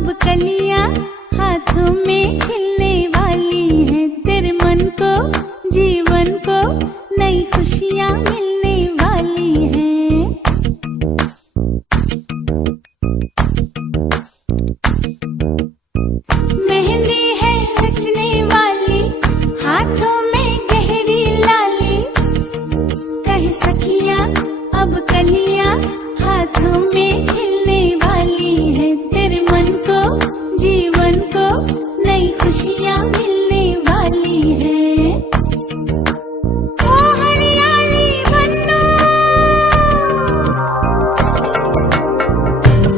अब कलियां हाथों में खिलने वाली हैं, तेरे मन को जीवन को नई खुशियां मिलने वाली हैं। मेहंदी है रचने वाली हाथों में गहरी लाली, कहे सखियां अब कलियां हाथों में खिलने वाली हैं, तेरे मन को जीवन को नई खुशियां मिलने वाली हैं। ओ हरियाली बन्नो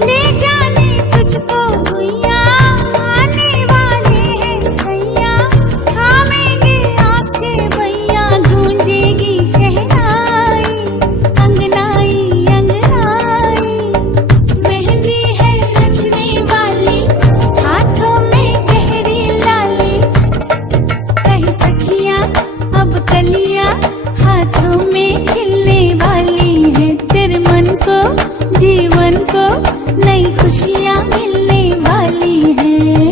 ले जाने तुझको भुइया, आने वाले हैं सैया, थामेंगे आपके भैया, गूंजेगी शहनाई अंगनाई अंगनाई। मेहंदी है रचने वाली हाथों में गहरी लाली, कहे सखियां अब कलियां हाथों में खिलने वाली हैं, तेरे मन को जीवन को नई खुशियां मिलने वाली हैं।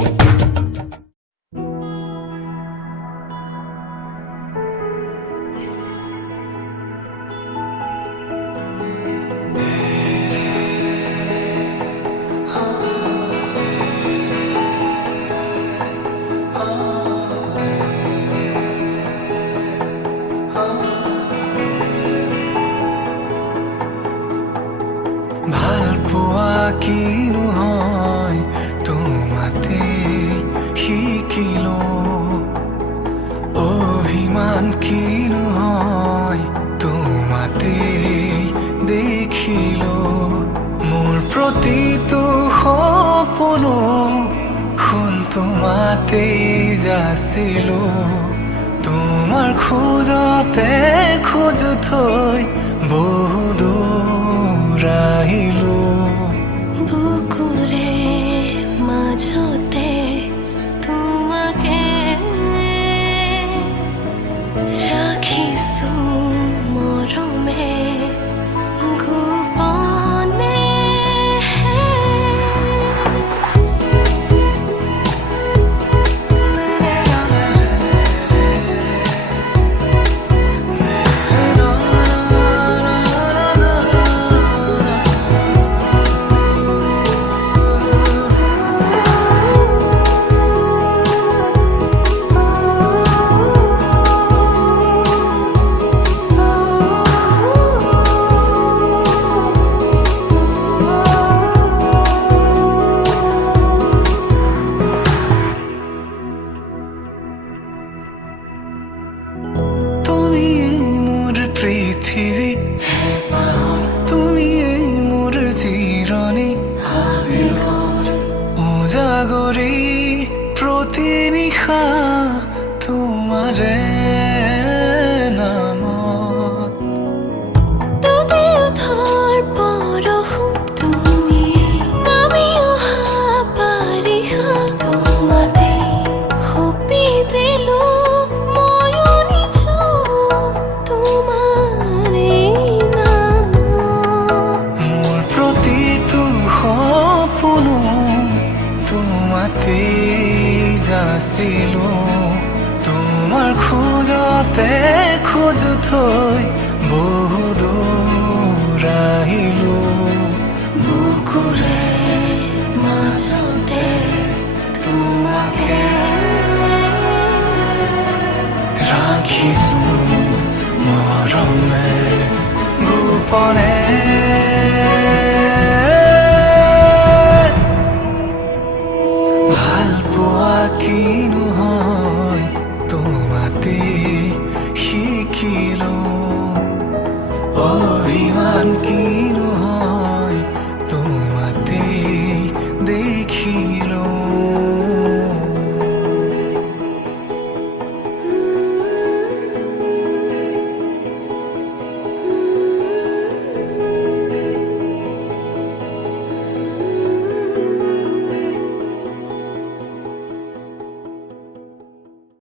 ভালপোৱা কিনো হয় তোমাতে শিকিলো, অভিমান কিনো হয় তোমাতে দেখিলো, মোৰ প্ৰতিটো সপোনো শুন তোমাতেই যাচিলো, তোমাৰ খোজতে খোজ থৈ বহু দূৰ আহিলো। বুকুরে মাঝতে তোমাকে রাখিছো মরমে গোপনে। তুমি মোর পৃথিবী, তুমি মোর চিরণী, উজাগরি প্রতি নিশা তোমারে নামত। যদি উঠাৰ পৰশু তুমি নামি অহা পাৰিহা, তোমাতে সপি দিলো ময়ো নিজ তোমাৰে নামত। মোৰ প্ৰতিটো সপোনো তোমাতেই যাচিলো, তোমাৰ খোজতে খোজ থৈ বহু দূৰ আহিলো। বুকুৰে মাজতে তোমাকে ৰাখিছো মৰমে গোপনে। ভালপোৱা কিনো হয় তোমাতে শিকিলো, অভিমান কিনো হয় তোমাতে দেখিলো।